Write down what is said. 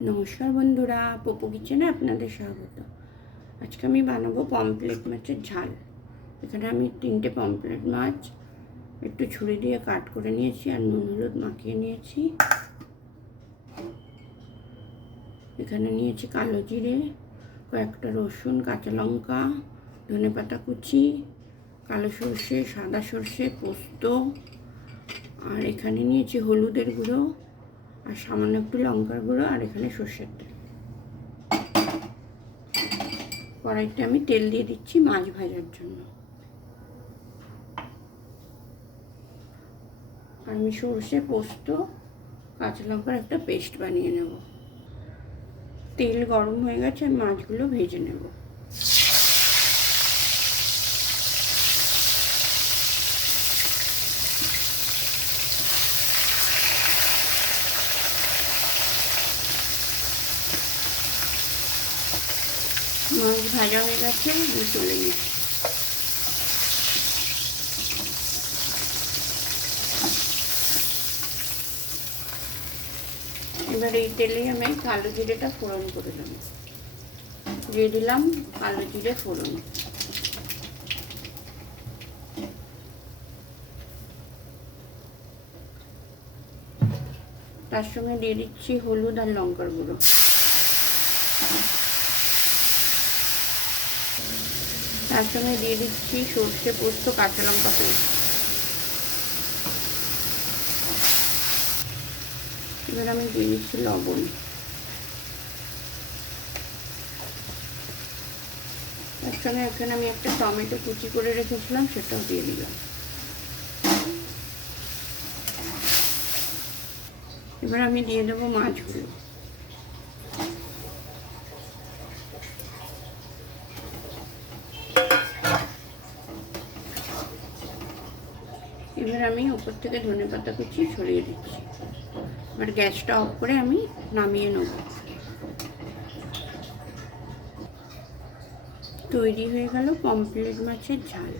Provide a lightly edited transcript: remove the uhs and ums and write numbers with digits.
নমস্কার বন্ধুরা, পপু কিচেনে আপনাদের স্বাগত। আজকে আমি বানাবো পমফ্রেট মাছের ঝাল। এখানে আমি 3টে পমফ্রেট মাছ একটু ছুরি দিয়ে কাট করে নিয়েছি আর নুন হলুদ মাখিয়ে নিয়েছি। এখানে নিয়েছি কালো জিরে, কয়েকটা রসুন, কাঁচা লঙ্কা, ধনেপাতা কুচি, কালো সর্ষে, সাদা সর্ষে, পোস্ত, আর এখানে নিয়েছি হলুদের গুঁড়ো আর সামান্য একটু লঙ্কার গুঁড়ো, আর এখানে সর্ষের তেল। কড়াইতে আমি তেল দিয়ে দিচ্ছি মাছ ভাজার জন্য। আর আমি সর্ষে, পোস্ত, কাঁচা লঙ্কার একটা পেস্ট বানিয়ে নেব। তেল গরম হয়ে গেছে, আমি মাছগুলো ভেজে নেব। মাছ ভাজা হয়ে গেছে, আমি তুলে নিচ্ছি। এবার এই তেলেই আমি কালো জিরেটা ফোড়ন করে দেবো। দিয়ে দিলাম কালো জিরে ফোড়ন। তার সঙ্গে দিয়ে দিচ্ছি হলুদ আর লঙ্কার গুঁড়ো। তার সঙ্গে দিয়ে দিচ্ছি সর্ষে, পোস্ত, কাঁচা লঙ্কা পেস্ট। এবার আমি দিয়ে দিচ্ছি লবণ। তার সঙ্গে এখানে আমি একটা টমেটো কুচি করে রেখেছিলাম, সেটাও দিয়ে দিলাম। এবার আমি দিয়ে দেবো মাছগুলো। এবার আমি উপর থেকে ধনেপাতা কুচি ছড়িয়ে দিচ্ছি। এবার গ্যাসটা অফ করে আমি নামিয়ে নেব। তৈরি হয়ে গেল পমফ্রেট মাছের ঝাল।